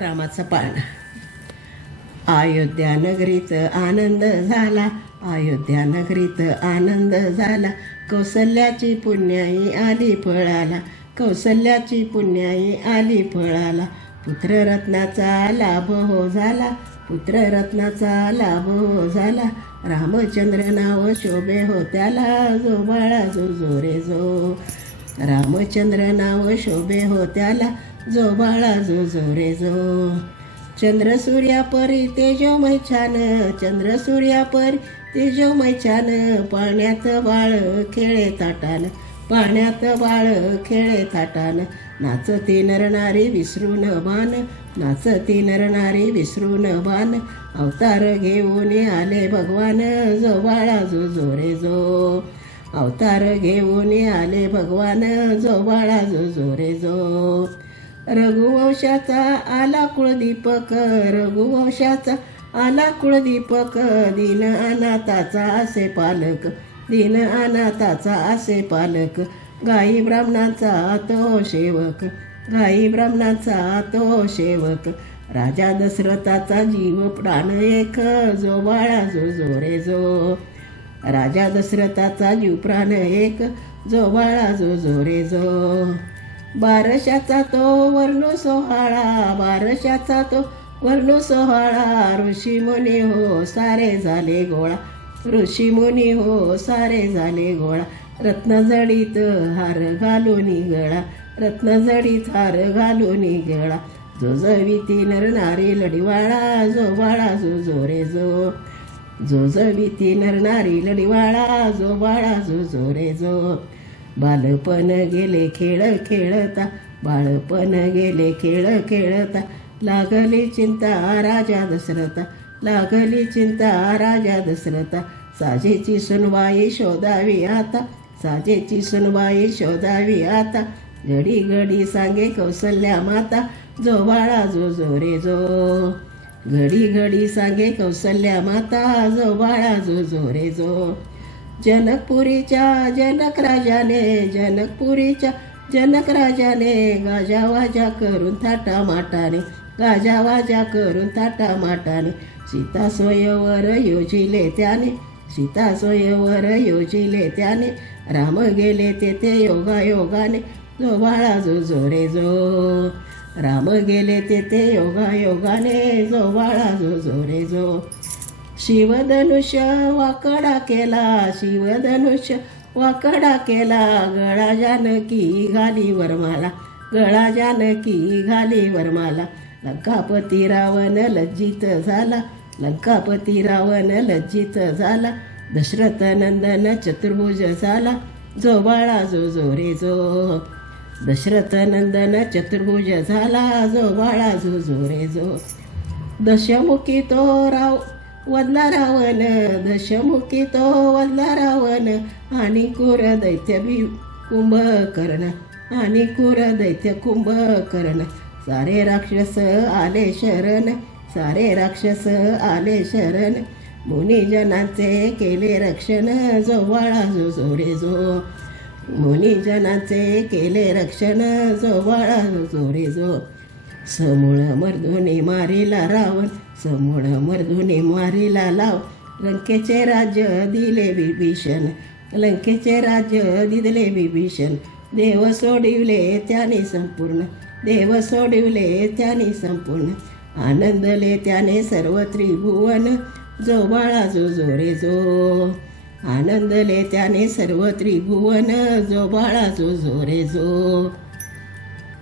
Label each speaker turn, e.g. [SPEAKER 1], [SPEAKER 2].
[SPEAKER 1] रामाचा पाळणा. अयोध्या नगरीत आनंद झाला अयोध्या नगरीत आनंद झाला. कौसल्याची पुण्याई आली फळाला कौसल्याची पुण्याई आली फळाला. पुत्ररत्नाचा लाभ हो झाला पुत्ररत्नाचा लाभ हो झाला. रामचंद्र नाव शोभे हो त्याला जो बाळा जो जोरे जो. रामचंद्र नाव शोभे हो त्याला जो बाळा जो जो. रे जो चंद्र सूर्यापरी तेजोमय छान चंद्र सूर्यापरी तेजोमय छान पाण्यात बाळ खेळे ताटान पाण्यात बाळ खेळे ताटान. नाचती नरणारी विसरून बाण नाचती नरणारी विसरून बाण. अवतार घेऊन आले भगवान जो बाळा जो जो रे जो. अवतार घेऊन आले भगवान जो बाळा जो जो रे जो. रघुवंशाचा आला कुळदीपक रघुवंशाचा आला कुळदीपक दिन अनाथाचा असे पालक दिन अनाथाचा असे पालक गाई ब्राह्मणाचा तो सेवक गाई ब्राह्मणाचा तो सेवक राजा दशरथाचा जीव प्राण एक जो बाळा जो जो रे जो राजा दशरथाचा जीव प्राण एक जो बाळा जो जो रे जो बारशाचा तो वर्णो सोहाळा बारशाचा तो वर्णो सोहाळा. ऋषी मुनी हो सारे झाले गोळा ऋषी मुनी हो सारे झाले गोळा रत्नजडीत हार घालून गळा. रत्नजडीत हार घालून गळा. जो जविती नर नारी लढीवाळा जो बाळा जो जो रे जो जो नर नारी लढीवाळा जो बाळा जो जो रे जो. बालपण गेले खेळ खेळता बाळपण गेले खेळ खेळता लागली चिंता राजा दशरथा लागली चिंता राजा दशरथा साजेची सुनवाई शोधावी आता साजेची सुनवाई शोधावी आता घडी घडी सांगे कौसल्या माता जो बाळा जो जो रे जो. घडी घडी सांगे कौसल्या माता जो बाळा जो जो रे जो. जनकपुरीच्या जनक राजाने जनकपुरीच्या जनक राजाने गाजा वाजा करून थाटा माटाने गाजा वाजा करून थाटा माटाने सीता स्वयंवर योजिले त्याने सीता स्वयंवर योजिले त्याने राम गेले तेथे योगा योगाने जो बाळा जो जो रे जो राम गेले तेथे योगा योगाने जो बाळा जो जो रे जो. शिवधनुष्य वाकडा केला शिवधनुष्य वाकडा केला गळा जानकी घाली वरमाला गळा जानकी घाली वरमाला लंकापती रावण लज्जित झाला लंकापती रावण लज्जित झाला दशरथ नंदन चतुर्भुज झाला जो बाळा जो जो रे जो दशरथ नंदन चतुर्भुज झाला जो बाळा जो जो रे जो दशमुखी तो राव वदला रावण दशमुखी तो वदला रावण आणि कुर दैत्य बी कुंभकर्ण आणि कुर दैत्य कुंभकर्ण. सारे राक्षस आले शरण सारे राक्षस आले शरण. मुनिजनाचे केले रक्षण जो बाळा जो जो. जो मुनिजनाचे केले रक्षण जो बाळा जो जो जो. समूळ मर्दोनी मारिला रावण समोर मर्दुनी मारीला लाव. लंकेचे राज्य दिले विभीषण. लंकेचे राज्य दिले विभीषण. देव सोडिवले त्याने संपूर्ण. देव सोडिवले त्याने संपूर्ण. आनंदले त्याने सर्व त्रिभुवन. जो बाळा जो जोरे जो. आनंदले त्याने सर्व त्रिभुवन. जो बाळा जो जो जो.